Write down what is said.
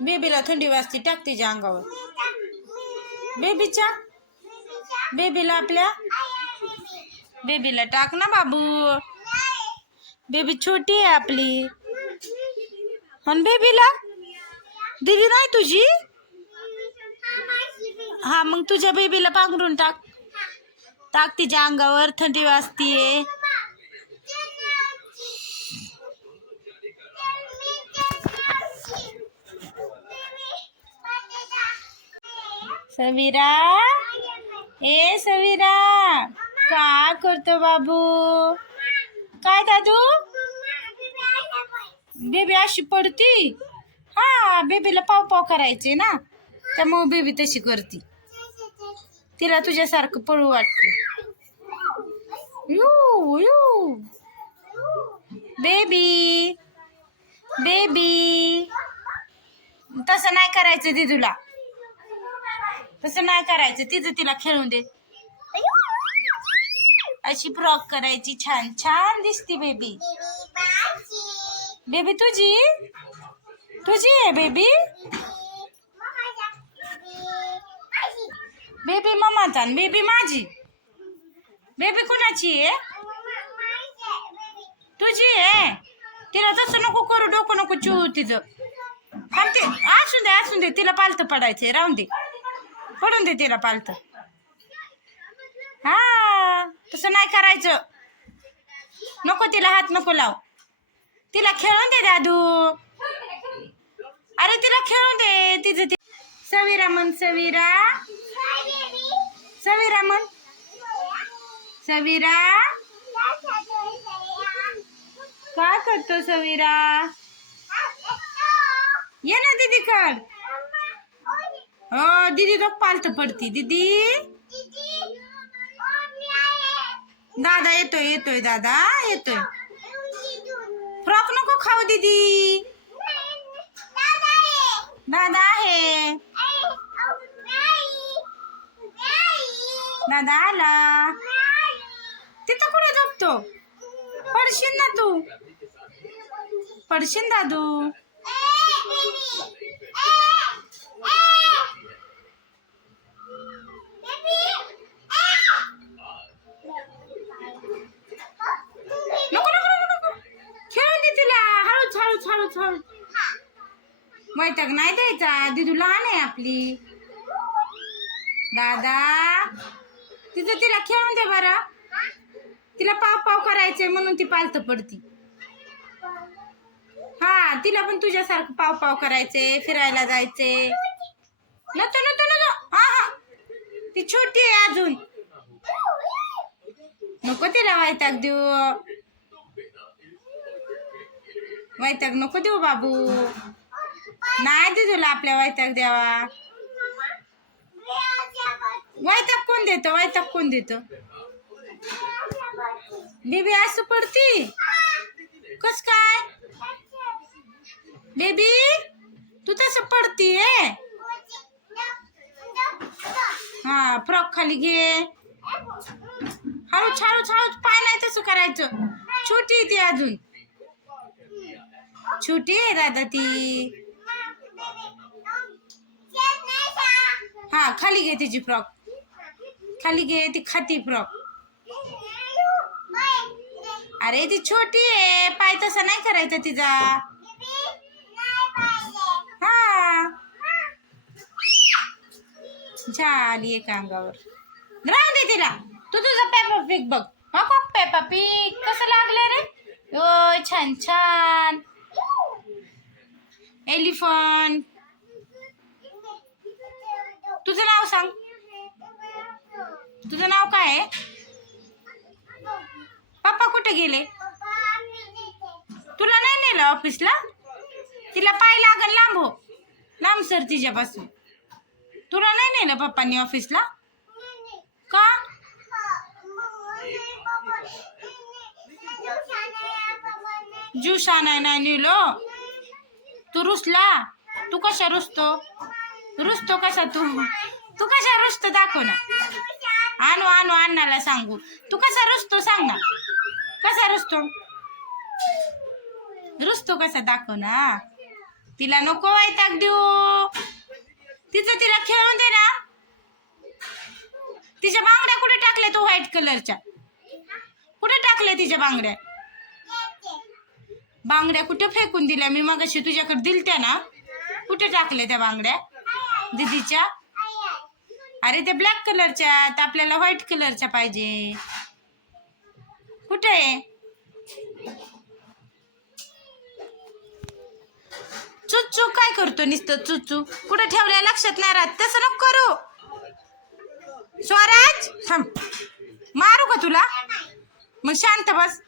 बेबीला थंडी वाजते टाक तिच्या अंगावर. बेबीच्या? बेबीला आपल्या? बेबीला टाक ना बाबू. बेबी छोटी आहे आपली. पण बेबीला? दिली नाही तुझी? हा मग तुझ्या बेबीला पांघरून टाक. टाक तिच्या अंगावर थंडी वाजतीये. सवीरा? ए सवीरा! का करतो बाबू? काय दादू? बेबी अशी पडती? हा बेबीला पाव पाव करायचे ना? त्यामुळे बेबी तशी करती. तिला तुझ्यासारखं पळू वाटते. You you! Baby baby! तसं नाही करायचं दिदूला तसं नाही करायचं. तिचं तिला खेळून दे. अशी फ्रॉक करायची छान. छान दिसती बेबी बेबी तुझी? तुझी आहे बेबी बेबी मम्माचा बेबी माझी. बेबी कुणाची आहे? तुझी आहे. तिला तसं नको करू डोकं नको चू तिचं. थांब असू दे असू दे. तिला पालतं पडायचंय. राहून दे. पडून दे तिला पालत. हा तसं नाही करायचं. नको तिला हात नको लाव. तिला खेळून दे दादू. अरे तिला खेळून दे तिचं ती सवीरा म्हण सवीरा. सवीरा म्हण. सवीरा. काय करतो सवीरा? ये ना दीदी कड दीदी तो पालत पडती. दीदी? दादा येतोय येतोय दादा. येतोय. फ्रॉक नको खाऊ दीदी. दादा आहे. दादा आला. तिथं कुठे झोपतो? पडशील ना तू. पडशील दादू नको नको नको नको खेळून दे तिला हळूच हळूच हळूच वैताग नाही द्यायचा. दिदू लहान आहे आपली. दादा. तिचं तिला खेळून दे बरं. तिला पाव पाव करायचंय म्हणून ती पालत पडती. हा तिला पण तुझ्यासारखं पाव पाव करायचे फिरायला जायचे नको नको नको हा हा. ती छोटी आहे अजून. नको तिला वैताग देऊ. वैताग नको देऊ बाबू. नाही दे तुला आपल्या वैताग द्यावा वैताग कोण देतो? वैताग कोण देतो? बेबी असं पडती? कस काय? बेबी तू तसं पडतीये हा? फ्रॉक खाली घे. हळूच हळूच हळूच पाय नाही तसं करायचं. छोटी ती अजून. छोटी आहे दादा ती. हा खाली घे तिची फ्रॉक. खाली घे ती खाती फ्रॉक. अरे ती छोटी आहे. पाय तसा नाही करायचा तिचा. हा. झाली एका अंगावर. राहू दे तिला. तू तुझा पेपा पीक बघ. हो पेपा पीक कसं लागलं रे? ओ छान छान. एलिफंट. तुझं नाव सांग. तुझं नाव काय आहे? पप्पा कुठे गेले? तुला नाही नेलं ऑफिसला? तिला पाय लागल लांब हो. लांब सर तिच्यापासून. तुला नाही नेलं पप्पांनी ऑफिसला? का? ज्यूस आणाय नाही नेलो. तू रुसला? तू कशा रुसतो? रुसतो कसा तू? तू कशा रुसतो दाखव ना. आणू आणू अण्णाला सांगू. तू कसा रुसतो सांग ना. कसा रुसतो? रुसतो कसा दाखव ना. तिला नको वैताग देऊ. तिचं तिला खेळून दे ना. तिच्या बांगड्या कुठे टाकल्या तू व्हाईट कलरच्या कुठे टाकल्या तिच्या बांगड्या? बांगड्या कुठं फेकून दिल्या? मी मगाशी तुझ्याकडे दिलत्या ना. कुठे टाकल्या त्या बांगड्या? दीदीच्या? अरे त्या ब्लॅक कलरच्या तर आपल्याला व्हाईट कलरच्या पाहिजे. कुठे आहे? चुच्चू काय करतो नुसतं चुच्चू? कुठं ठेवल्या? लक्षात नाही राहत. तसं नको करू. स्वराज थांब. मारू का तुला? मग शांत बस.